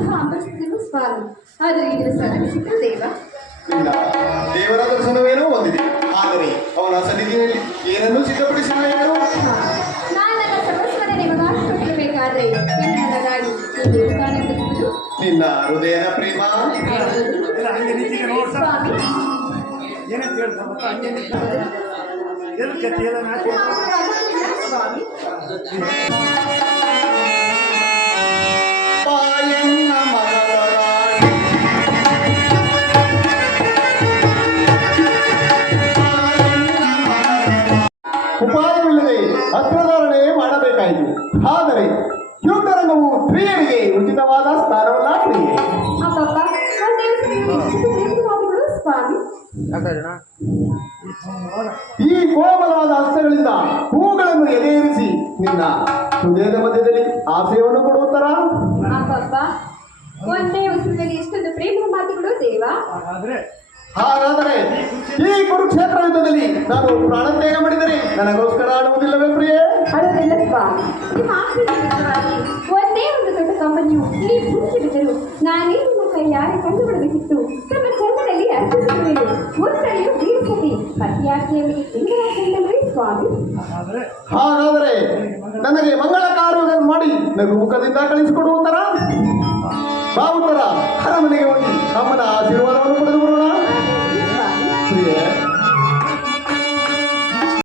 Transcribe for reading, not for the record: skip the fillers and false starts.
ಸಹ ಅಂಬರಿಸಿದನು ಸ್ವಾಮಿ. ಆದರೆ ಈ ದಿವಸ ನನಗೆ ಸಿಕ್ಕ ದೇವ ಇಲ್ಲ, ದೇವರ ದರ್ಶನವೇನೋ ಹೊಂದಿದೆ, ಆದರೆ ಅವನ ಸನ್ನಿಧಿಯಲ್ಲಿ ಏನನ್ನೂ ಸಿದ್ಧಪಡಿಸಿಲ್ಲ. ಏನು ನಾನು ನನ್ನ ಸರ್ವಸ್ವದ ನಿಮಗಾಗಿ ಕೊಟ್ಟಿರಬೇಕಾದ್ರೆ ನನಗಾಗಿ ಈ ದೇವಸ್ಥಾನಕ್ಕೆ ನಿನ್ನ ಹೃದಯದ ಪ್ರೇಮ ಸ್ವಾಮಿ. ಸ್ವಾಮಿ ಪಾಯಣ್ಣ ಮಗರಾಣಿ, ಉಪಾಯವಿಲ್ಲದೆ ಅಸ್ತ್ರಧಾರಣೆ ಮಾಡಬೇಕಾಯಿತು. ಆದರೆ ಯುದ್ಧರಂಗವು ಸ್ತ್ರೀಯರಿಗೆ ಉಚಿತವಾದ ಸ್ಥಾನವಲ್ಲ. ಪ್ರಿಯೆ ಅಪ್ಪಪ್ಪ ಒಂದೇ ಮಾತುಗಳು ಸ್ವಾಮಿ. ಈ ಕೋಮಲವಾದ ಹಸ್ತಗಳಿಂದ ಹೂಗಳನ್ನು ಎದೆಯಿರಿಸಿ ನಿನ್ನ ಹೃದಯದ ಮಧ್ಯದಲ್ಲಿ ಆಶಯವನ್ನು ಕೊಡುತ್ತರ. ಅಪ್ಪಪ್ಪ ಒಂದೇ ಉಸಿರಿನಲ್ಲಿ ಎಷ್ಟೊಂದು ಪ್ರೇಮದ ಮಾತುಗಳು ದೇವ. ಹಾಗಾದರೆ ಈ ಕುರುಕ್ಷೇತ್ರ ಯುದ್ಧದಲ್ಲಿ ನಾನು ಪ್ರಾಣತ್ಯಾಗ ಮಾಡಿದರೆ ನನಗೋಸ್ಕರ ಆಡುವುದಿಲ್ಲವೇ ಪ್ರಿಯೆ? ಅಡುವುದಿಲ್ಲ ಸ್ವಾಮಿ. ನಿಮ್ಮ ಆಶೀರ್ವಾದವಾಗಿ ಒಂದೇ ಒಂದು ದೊಡ್ಡ ಕಂಪನಿಯು ಈ ಭೂಮಿಗೆ ಬಿದ್ದರು ನಾನೇ ನಿಮ್ಮ ಕೈಯಾರೆ ಕಂಡುಬಿಡಬೇಕಿತ್ತು. ತಮ್ಮ ಚರ್ಮದಲ್ಲಿ ಅರ್ಪಿಸಿರುವೆನು. ಮುತ್ತಳೆಯು ದೀರ್ಘತೆ ಪತಿಯಾಕೆಯಲ್ಲಿ ಇಂದ್ರಾಸಂದವೇ ಸ್ವಾಮಿ. ಹಾಗಾದರೆ ನನಗೆ ಮಂಗಳ ಕಾರ್ಯವನ್ನು ಮಾಡಿ ನಗುಮುಖದಿಂದ ಕಳಿಸಿಕೊಡುವುತ್ತರ. ಬಾವುತ್ತರ ಅರಮನೆಗೆ ಹೋಗಿ ಅಮ್ಮನ ಆಶೀರ್ವಾದವನ್ನು ಪಡೆದು ಬರೋಣ.